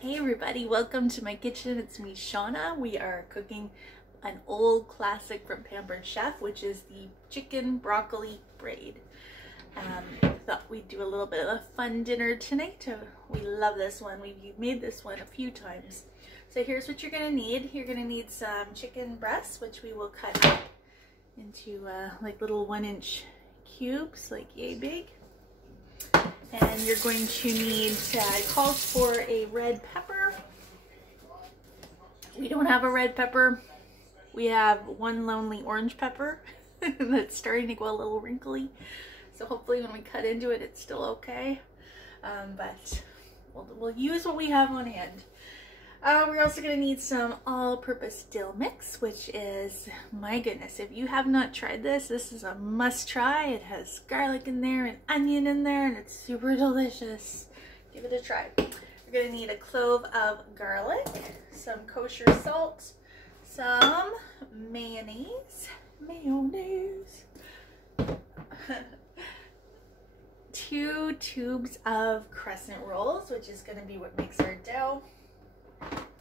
Hey everybody, welcome to my kitchen. It's me, Shauna. We are cooking an old classic from Pampered Chef, which is the chicken broccoli braid. Thought we'd do a little bit of a fun dinner tonight. We love this one. We've made this one a few times. So here's what you're gonna need. You're gonna need some chicken breasts, which we will cut up into like little 1-inch cubes, like yay big. And you're going to need, it calls for a red pepper. We don't have a red pepper. We have one lonely orange pepper that's starting to go a little wrinkly. So hopefully when we cut into it, it's still okay. But we'll use what we have on hand. We're also going to need some all-purpose dill mix, which is, my goodness, if you have not tried this, this is a must-try. It has garlic in there and onion in there, and it's super delicious. Give it a try. We're going to need a clove of garlic, some kosher salt, some mayonnaise, 2 tubes of crescent rolls, which is going to be what makes our dough.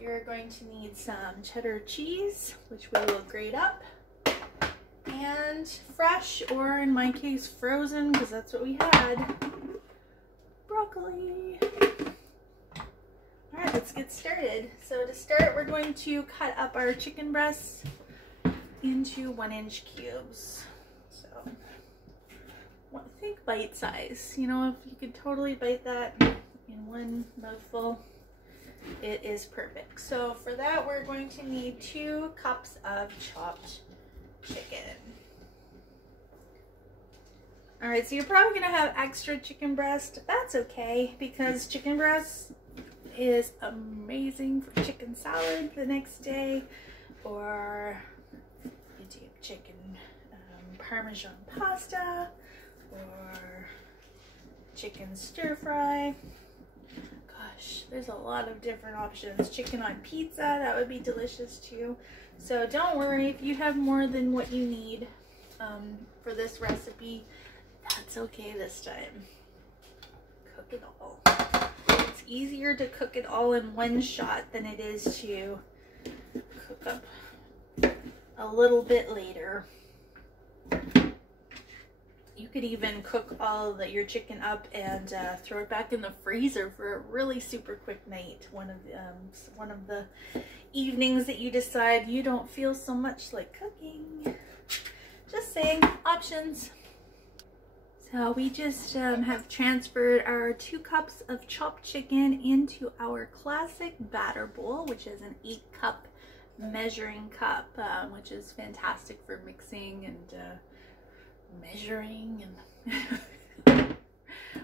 You're going to need some cheddar cheese, which we will grate up, and fresh, or in my case frozen, because that's what we had, broccoli. Alright, let's get started. So to start, we're going to cut up our chicken breasts into 1-inch cubes. So think bite size. You know, if you could totally bite that in one mouthful, it is perfect. So for that, we're going to need 2 cups of chopped chicken. All right, so you're probably gonna have extra chicken breast. That's okay, because chicken breast is amazing for chicken salad the next day, or you do chicken Parmesan pasta, or chicken stir fry. Gosh, there's a lot of different options. Chicken on pizza, that would be delicious too. So don't worry if you have more than what you need for this recipe. That's okay this time. Cook it all. It's easier to cook it all in one shot than it is to cook up a little bit later. You could even cook all your chicken up and throw it back in the freezer for a really super quick night. One of the evenings that you decide you don't feel so much like cooking. Just saying, options. So we just have transferred our 2 cups of chopped chicken into our classic batter bowl, which is an 8-cup measuring cup, which is fantastic for mixing and measuring and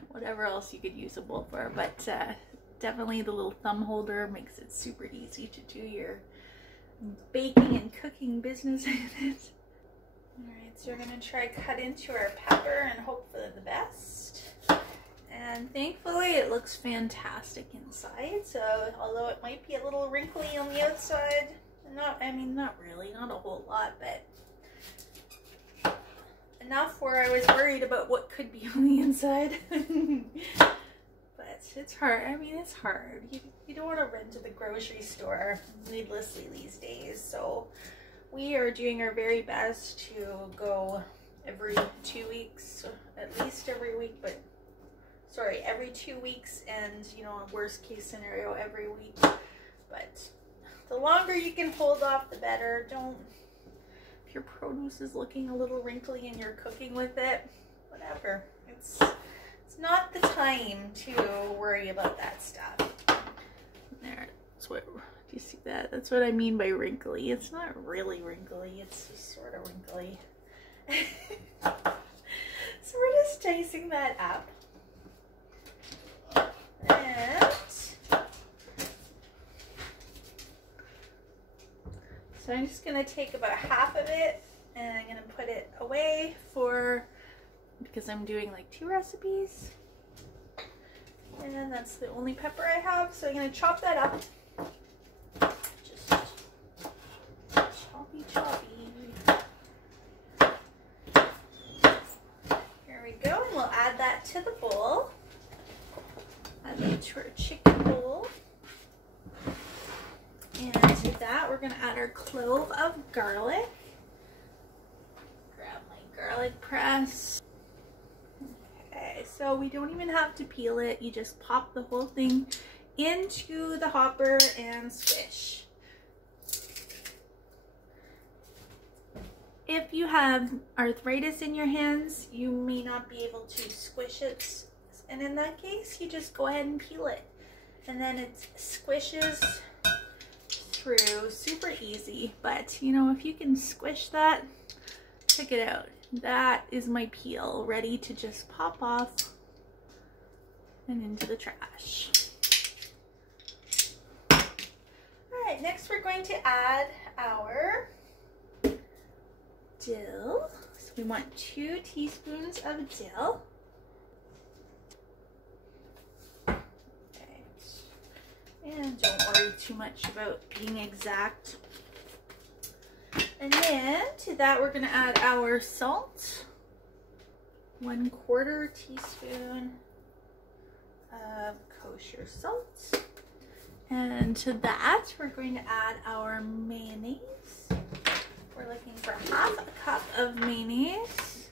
whatever else you could use a bowl for, but definitely the little thumb holder makes it super easy to do your baking and cooking business with it. Alright, so we're going to try cut into our pepper and hope for the best. And thankfully it looks fantastic inside, so although it might be a little wrinkly on the outside, not really, not a whole lot, but enough where I was worried about what could be on the inside. But it's hard. I mean, it's hard. You don't want to run to the grocery store needlessly these days. So we are doing our very best to go every 2 weeks, at least every week, but sorry, every 2 weeks, and you know, worst case scenario every week. But the longer you can hold off, the better. If your produce is looking a little wrinkly and you're cooking with it, whatever. It's not the time to worry about that stuff. There, that's what, do you see that? That's what I mean by wrinkly. It's not really wrinkly, it's just sort of wrinkly. So we're just dicing that up. And so I'm just going to take about half of it and I'm going to put it away because I'm doing like 2 recipes. And that's the only pepper I have. So I'm going to chop that up. Just choppy. Here we go. And we'll add that to the bowl. Add that to our chicken bowl. that, we're gonna add our clove of garlic. Grab my garlic press. Okay, so we don't even have to peel it. You just pop the whole thing into the hopper and squish. If you have arthritis in your hands, you may not be able to squish it. And in that case, you just go ahead and peel it. And then it squishes through super easy. But you know, if you can squish that, check it out. That is my peel ready to just pop off and into the trash. All right, next we're going to add our dill. So we want 2 teaspoons of dill. Okay. And don't worry too much about being exact. And then to that we're going to add our salt. 1/4 teaspoon of kosher salt. And to that we're going to add our mayonnaise. We're looking for 1/2 cup of mayonnaise.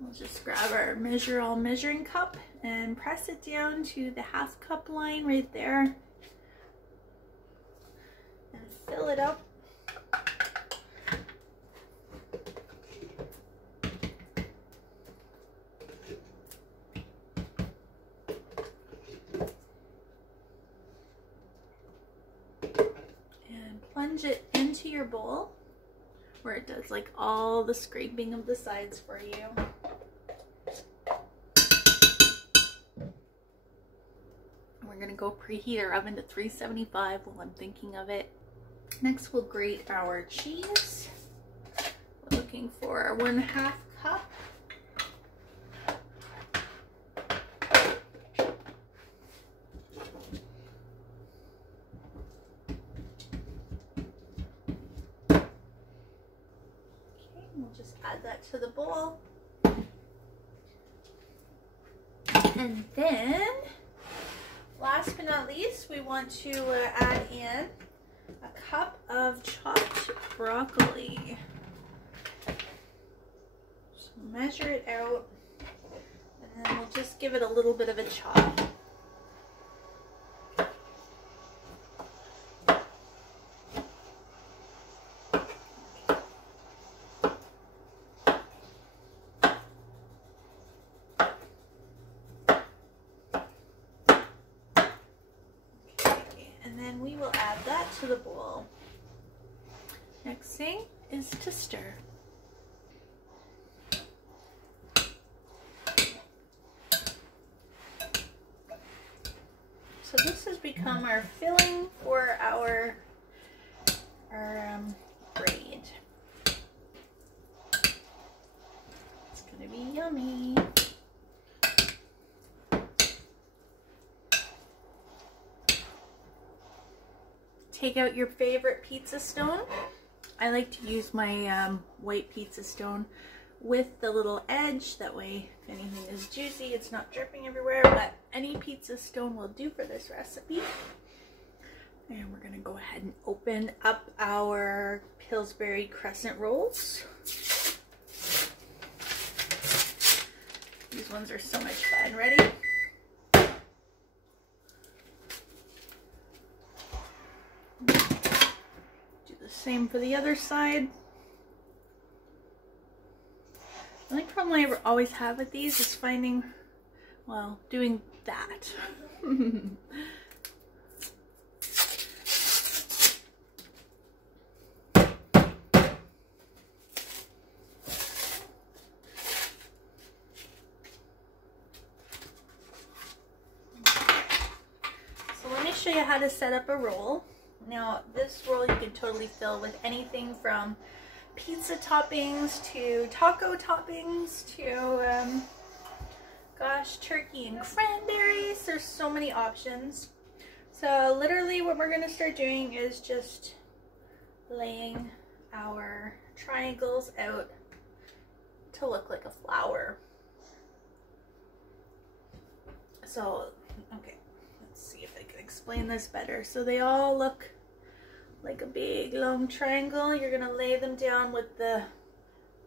We'll just grab our measuring cup and press it down to the 1/2 cup line right there. And fill it up. Plunge it into your bowl where it does like all the scraping of the sides for you. We're gonna go preheat our oven to 375 while I'm thinking of it. Next we'll grate our cheese. We're looking for 1/2 cup. We'll just add that to the bowl. And then, last but not least, we want to add in a cup of chopped broccoli. So measure it out, and then we'll just give it a little bit of a chop. We will add that to the bowl. Next thing is to stir. So this has become our filling for our braid. It's gonna be yummy. Take out your favorite pizza stone. I like to use my white pizza stone with the little edge. That way, if anything is juicy, it's not dripping everywhere. But any pizza stone will do for this recipe. And we're gonna go ahead and open up our Pillsbury crescent rolls. These ones are so much fun. Ready? Same for the other side. The only problem I always have with these is finding, well, doing that. So let me show you how to set up a roll. Now, this roll you can totally fill with anything from pizza toppings to taco toppings to, gosh, turkey and cranberries. There's so many options. So literally what we're going to start doing is just laying our triangles out to look like a flower. So, okay, let's see if I can explain this better. So they all look like a big long triangle. You're gonna lay them down with the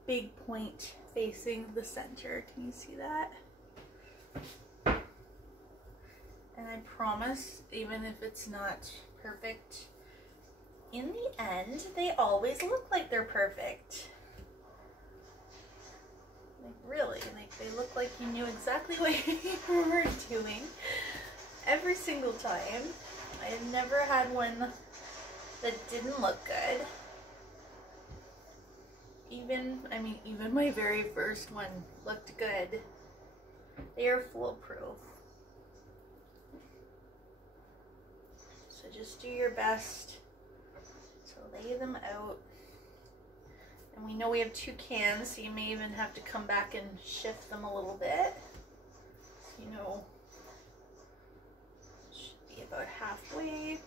big point facing the center. Can you see that? And I promise, even if it's not perfect, in the end, they always look like they're perfect. Like really, like they look like you knew exactly what you were doing every single time. I have never had one that didn't look good. Even my very first one looked good. They are foolproof. So just do your best to lay them out. And we know we have 2 cans, so you may even have to come back and shift them a little bit. So you know, it should be about halfway.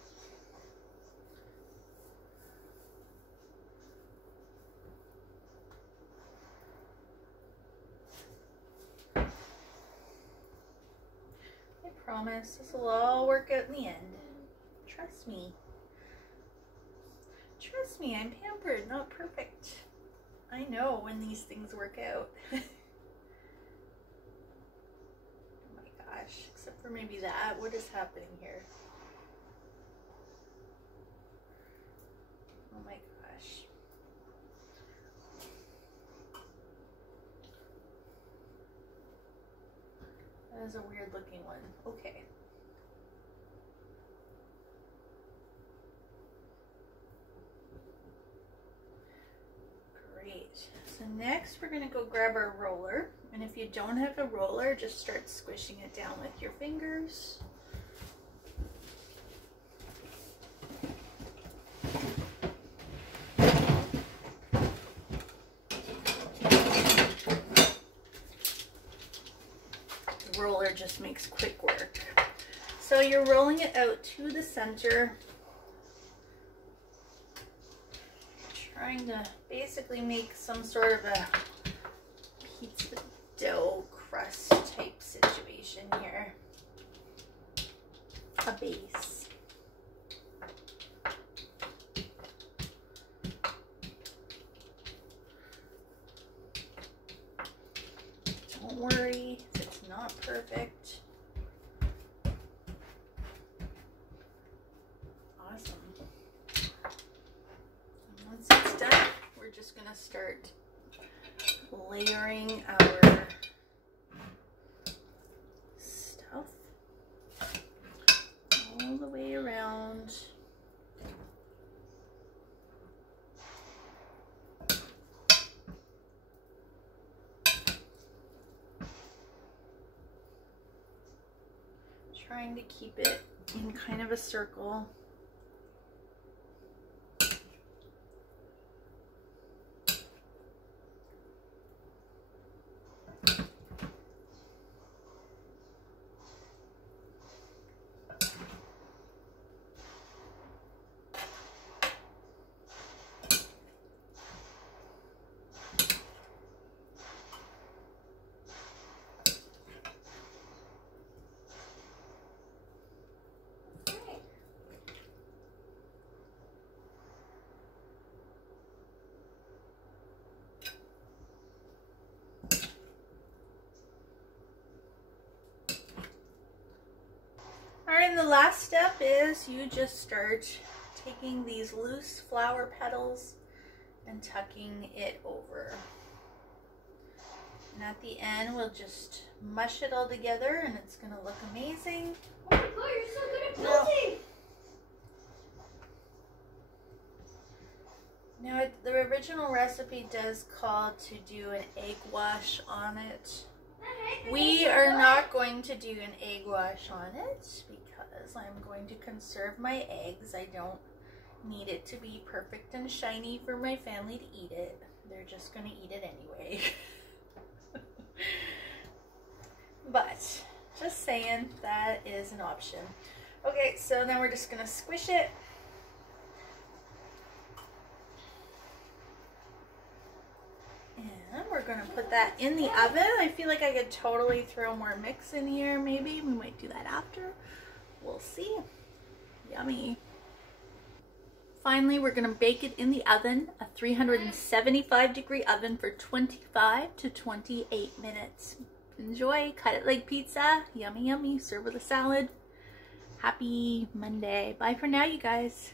I promise this will all work out in the end. Trust me. Trust me, I'm pampered, not perfect. I know when these things work out. Oh my gosh, except for maybe that. What is happening here? Oh my gosh. That is a weird looking one. Okay. Great. So next we're going to go grab our roller. And if you don't have a roller, just start squishing it down with your fingers. Roller just makes quick work. So you're rolling it out to the center, trying to basically make some sort of a pizza dough crust type situation here. A base. Don't worry. Not perfect. Awesome. And once it's done, we're just gonna start layering our stuff all the way around. Trying to keep it in kind of a circle. And the last step is you just start taking these loose flower petals and tucking it over. And at the end, we'll just mush it all together and it's gonna look amazing. Oh my god, you're so good at building! Now, the original recipe does call to do an egg wash on it. We are not going to do an egg wash on it because I'm going to conserve my eggs. I don't need it to be perfect and shiny for my family to eat it. They're just going to eat it anyway. But just saying, that is an option. Okay, so then we're just going to squish it. And we're going to put that in the oven. I feel like I could totally throw more mix in here maybe. We might do that after. We'll see. Yummy. finally, we're gonna bake it in the oven, a 375-degree oven for 25 to 28 minutes. Enjoy, cut it like pizza, yummy, yummy, serve with a salad. Happy Monday. Bye for now, you guys.